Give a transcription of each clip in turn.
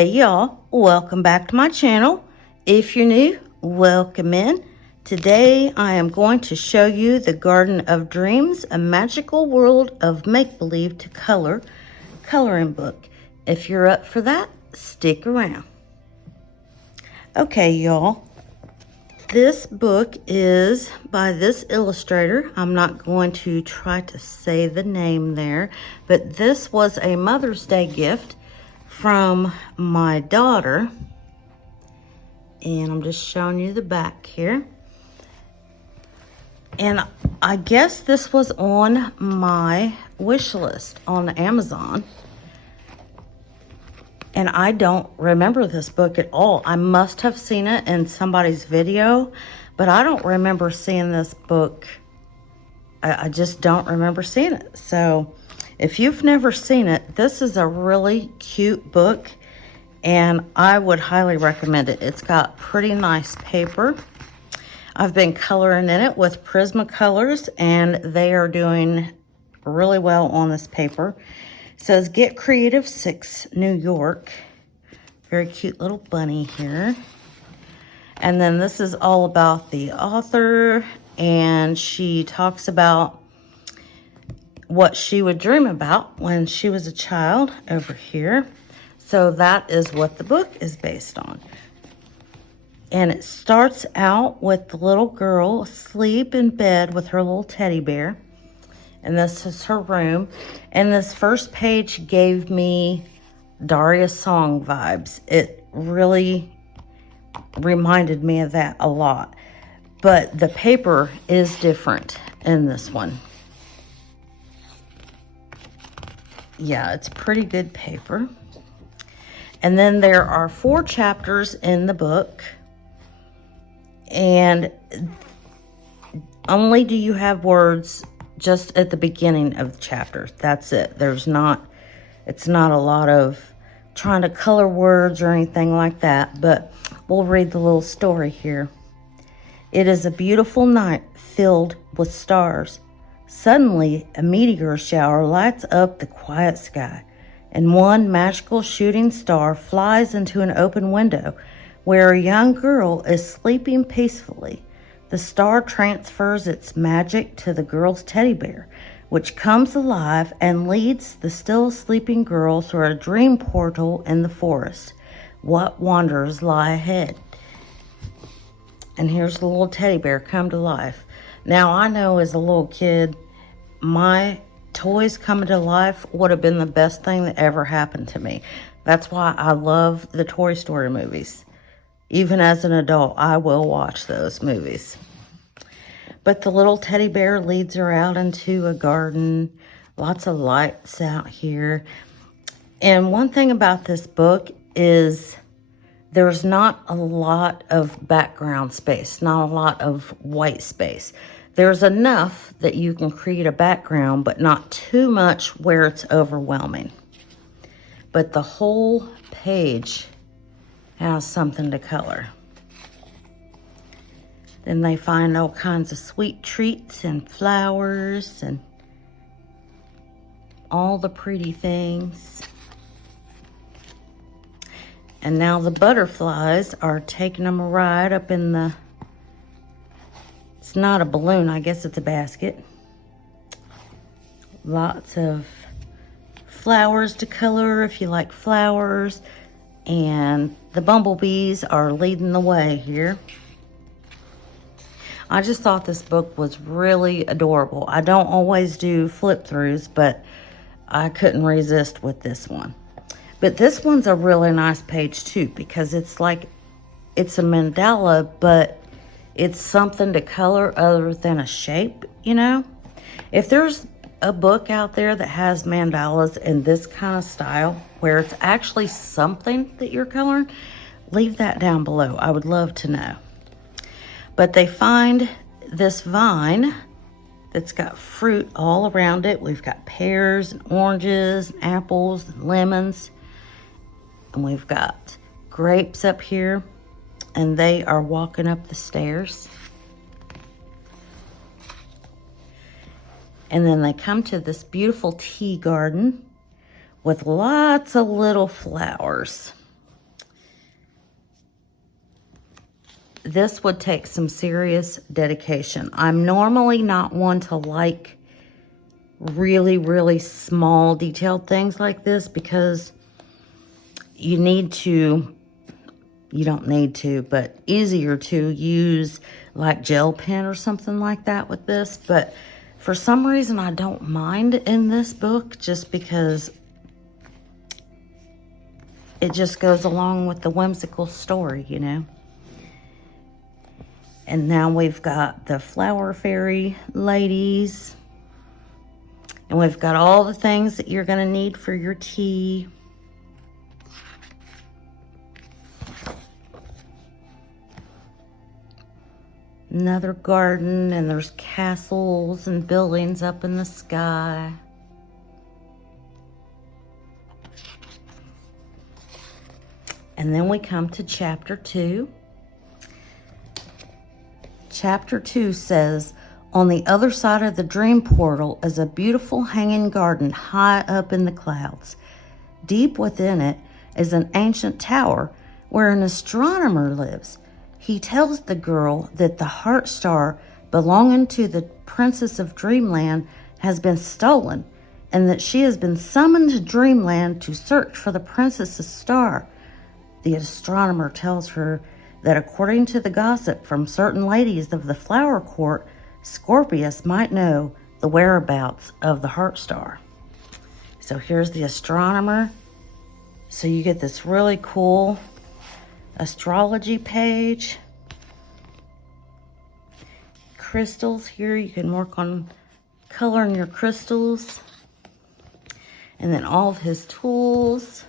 Hey y'all, welcome back to my channel. If you're new, welcome in. Today I am going to show you the Garden of Dreams, a magical world of make-believe to color coloring book. If you're up for that, stick around. Okay y'all, this book is by this illustrator. I'm not going to try to say the name there, but this was a Mother's Day gift from my daughter, and I'm just showing you the back here. And I guess this was on my wish list on Amazon, and I don't remember this book at all. I must have seen it in somebody's video, but I don't remember seeing this book. I just don't remember seeing it. So if you've never seen it, this is a really cute book, and I would highly recommend it. It's got pretty nice paper. I've been coloring in it with Prismacolors, and they are doing really well on this paper. It says, Get Creative 6, New York. Very cute little bunny here. And then this is all about the author, and she talks about what she would dream about when she was a child over here. So that is what the book is based on. And it starts out with the little girl asleep in bed with her little teddy bear. And this is her room. And this first page gave me Daria's song vibes. It really reminded me of that a lot. But the paper is different in this one. Yeah, it's pretty good paper. And then there are 4 chapters in the book. And only do you have words just at the beginning of the chapter. That's it. It's not a lot of trying to color words or anything like that, but we'll read the little story here. It is a beautiful night filled with stars. Suddenly, a meteor shower lights up the quiet sky, and one magical shooting star flies into an open window where a young girl is sleeping peacefully. The star transfers its magic to the girl's teddy bear, which comes alive and leads the still sleeping girl through a dream portal in the forest. What wonders lie ahead? And here's the little teddy bear come to life. Now, I know as a little kid, my toys coming to life would have been the best thing that ever happened to me. That's why I love the Toy Story movies. Even as an adult, I will watch those movies. But the little teddy bear leads her out into a garden. Lots of lights out here. And one thing about this book is there's not a lot of background space, not a lot of white space. There's enough that you can create a background, but not too much where it's overwhelming. But the whole page has something to color. Then they find all kinds of sweet treats and flowers and all the pretty things. And now the butterflies are taking them a ride up in the, it's not a balloon, I guess it's a basket. Lots of flowers to color if you like flowers. And the bumblebees are leading the way here. I just thought this book was really adorable. I don't always do flip throughs, but I couldn't resist with this one. But this one's a really nice page too, because it's like, it's a mandala, but it's something to color other than a shape, you know? If there's a book out there that has mandalas in this kind of style, where it's actually something that you're coloring, leave that down below. I would love to know. But they find this vine that's got fruit all around it. We've got pears and oranges and apples and lemons. And we've got grapes up here. And they are walking up the stairs. And then they come to this beautiful tea garden with lots of little flowers. this would take some serious dedication. I'm normally not one to like really, really small detailed things like this because you don't need to, but easier to use like gel pen or something like that with this. But for some reason, I don't mind in this book just because it just goes along with the whimsical story, you know. And now we've got the flower fairy ladies. And we've got all the things that you're going to need for your tea. Another garden, and there's castles and buildings up in the sky. And then we come to chapter 2. Chapter 2 says, on the other side of the dream portal is a beautiful hanging garden high up in the clouds. Deep within it is an ancient tower where an astronomer lives. He tells the girl that the heart star belonging to the princess of Dreamland has been stolen and that she has been summoned to Dreamland to search for the princess's star. The astronomer tells her that according to the gossip from certain ladies of the flower court, Scorpius might know the whereabouts of the heart star. So here's the astronomer. So you get this really cool astrology page. Crystals here, you can work on coloring your crystals. And then all of his tools.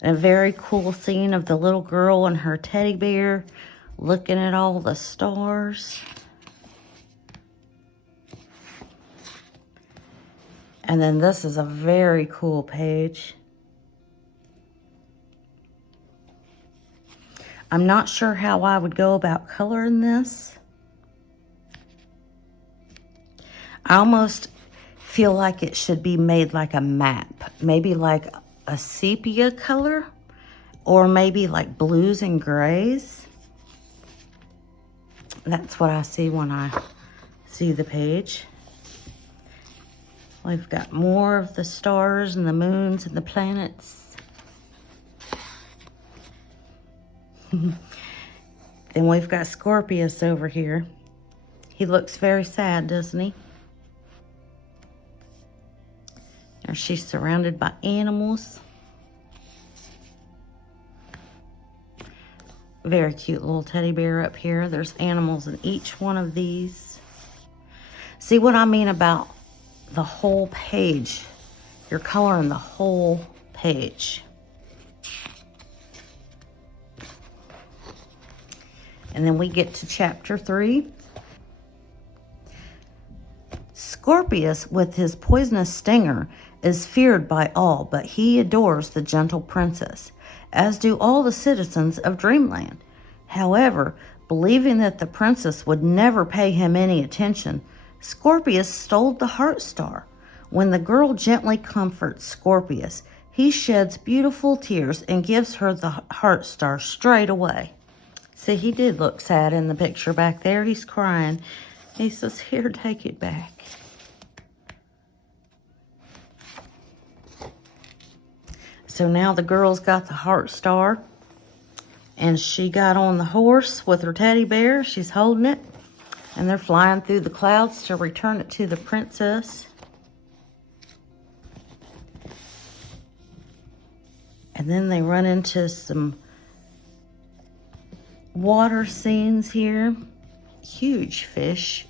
And a very cool scene of the little girl and her teddy bear looking at all the stars. And then this is a very cool page. I'm not sure how I would go about coloring this. I almost feel like it should be made like a map. Maybe like a sepia color. Or maybe like blues and grays. That's what I see when I see the page. We've got more of the stars and the moons and the planets. Then we've got Scorpius over here. He looks very sad, doesn't he? There she's surrounded by animals. Very cute little teddy bear up here. There's animals in each one of these. See what I mean about the whole page? You're coloring the whole page. And then we get to chapter 3. Scorpius, with his poisonous stinger, is feared by all, but he adores the gentle princess, as do all the citizens of Dreamland. However, believing that the princess would never pay him any attention, Scorpius stole the heart star. When the girl gently comforts Scorpius, he sheds beautiful tears and gives her the heart star straight away. See, he did look sad in the picture back there. He's crying. He says, here, take it back. So now the girl's got the heart star. And she got on the horse with her teddy bear. She's holding it. And they're flying through the clouds to return it to the princess. And then they run into some water scenes here. Huge fish.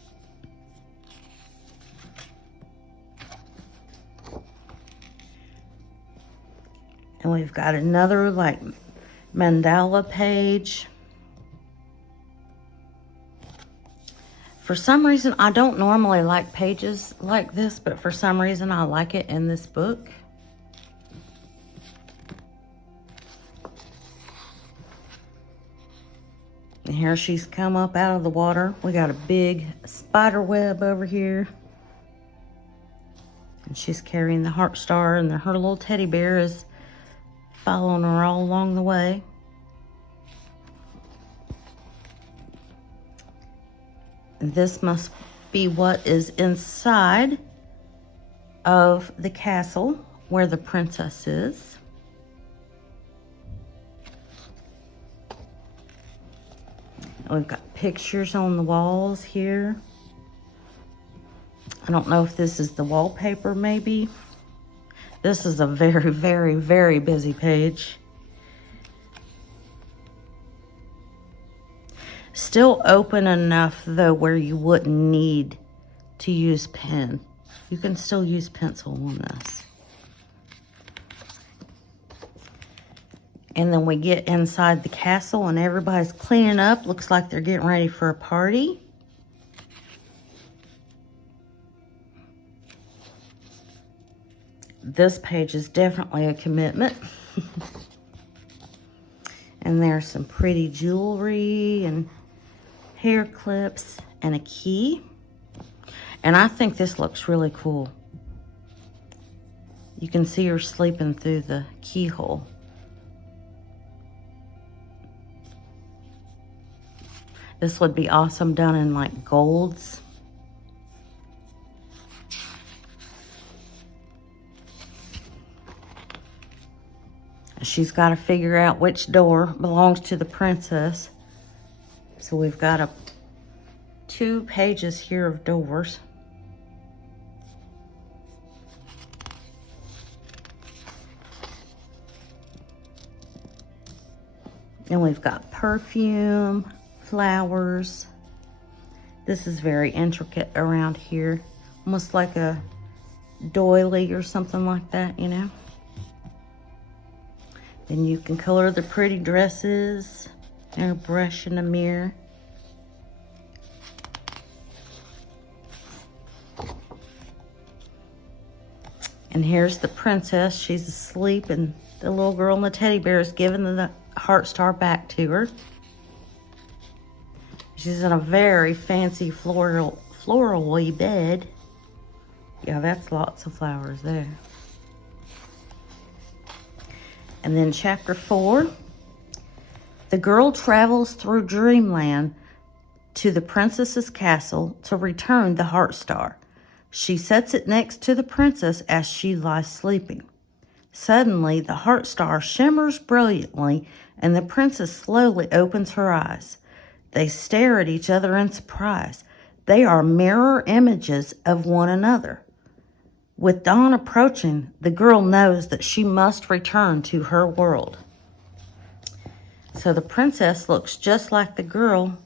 And we've got another like mandala page. For some reason, I don't normally like pages like this, but for some reason I like it in this book. And here she's come up out of the water. We got a big spider web over here. And she's carrying the heart star, and her little teddy bear is following her all along the way. And this must be what is inside of the castle where the princess is. We've got pictures on the walls here. I don't know if this is the wallpaper, maybe. This is a very, very, very busy page. Still open enough, though, where you wouldn't need to use pen. You can still use pencil on this. And then we get inside the castle and everybody's cleaning up. Looks like they're getting ready for a party. This page is definitely a commitment. And there's some pretty jewelry and hair clips and a key. And I think this looks really cool. You can see her sleeping through the keyhole. This would be awesome done in like golds. She's got to figure out which door belongs to the princess. So we've got 2 pages here of doors. And we've got perfume, flowers. This is very intricate around here. Almost like a doily or something like that, you know. Then you can color the pretty dresses, and a brush and a mirror. And here's the princess. She's asleep, and the little girl and the teddy bear is giving the heart star back to her. She's in a very fancy floral-y bed. Yeah, that's lots of flowers there. And then chapter 4, the girl travels through dreamland to the princess's castle to return the heart star. She sets it next to the princess as she lies sleeping. Suddenly, the heart star shimmers brilliantly, and the princess slowly opens her eyes. They stare at each other in surprise. They are mirror images of one another. With dawn approaching, the girl knows that she must return to her world. So the princess looks just like the girl,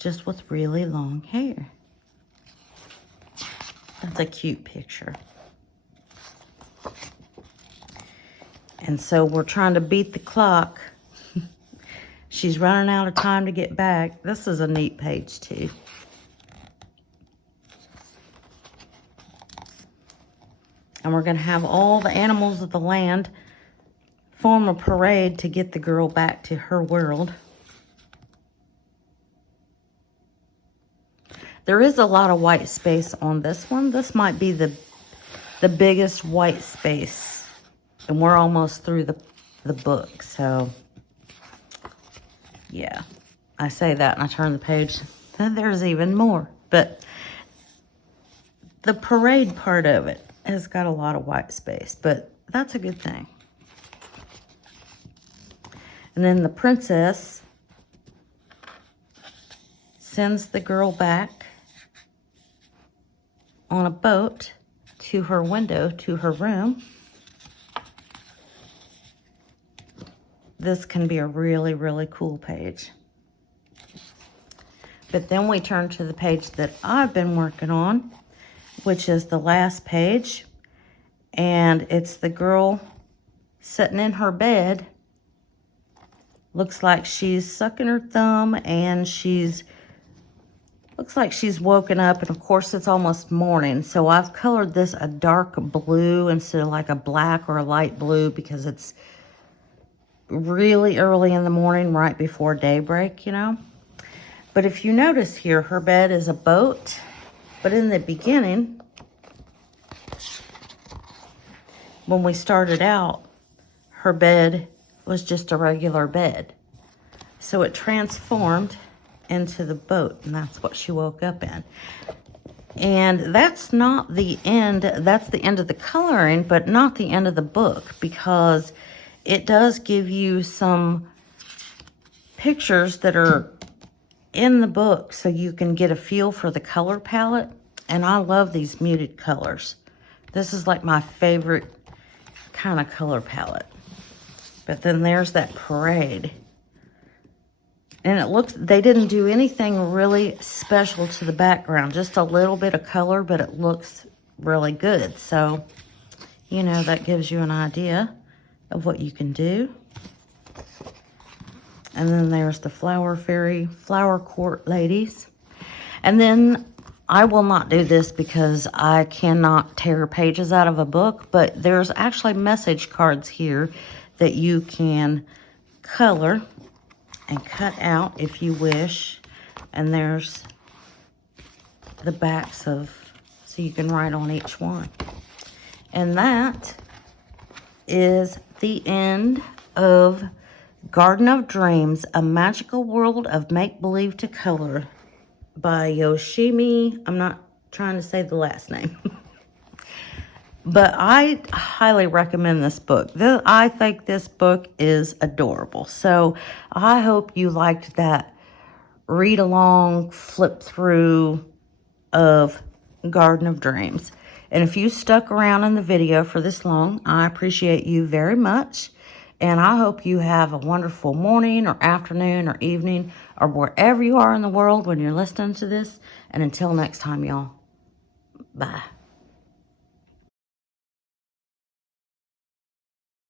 just with really long hair. That's a cute picture. And so we're trying to beat the clock. She's running out of time to get back. This is a neat page too. And we're going to have all the animals of the land form a parade to get the girl back to her world. There is a lot of white space on this one. This might be the biggest white space. And we're almost through the book. So, yeah. I say that and I turn the page. And there's even more. But the parade part of it has got a lot of white space, but that's a good thing. And then the princess sends the girl back on a boat to her window, to her room. This can be a really, really cool page. But then we turn to the page that I've been working on, which is the last page, and it's the girl sitting in her bed. Looks like she's sucking her thumb, and looks like she's woken up, and of course it's almost morning, so I've colored this a dark blue instead of like a black or a light blue because it's really early in the morning, right before daybreak, you know. But if you notice here, her bed is a boat. But in the beginning, when we started out, her bed was just a regular bed. So it transformed into the boat, and that's what she woke up in. And that's not the end. That's the end of the coloring, but not the end of the book, because it does give you some pictures that are in the book so you can get a feel for the color palette. And I love these muted colors. This is like my favorite kind of color palette. But then there's that parade. And it looks, they didn't do anything really special to the background, just a little bit of color, but it looks really good. So, you know, that gives you an idea of what you can do. And then there's the flower fairy, flower court ladies. And then I will not do this because I cannot tear pages out of a book, but there's actually message cards here that you can color and cut out if you wish. And there's the backs of, so you can write on each one. And that is the end of Garden of Dreams, A Magical World of Make-Believe to Color by Yoshimi. I'm not trying to say the last name. But I highly recommend this book. I think this book is adorable. So I hope you liked that read along, flip through of Garden of Dreams. And if you stuck around in the video for this long, I appreciate you very much. And I hope you have a wonderful morning or afternoon or evening or wherever you are in the world when you're listening to this. And until next time, y'all, bye.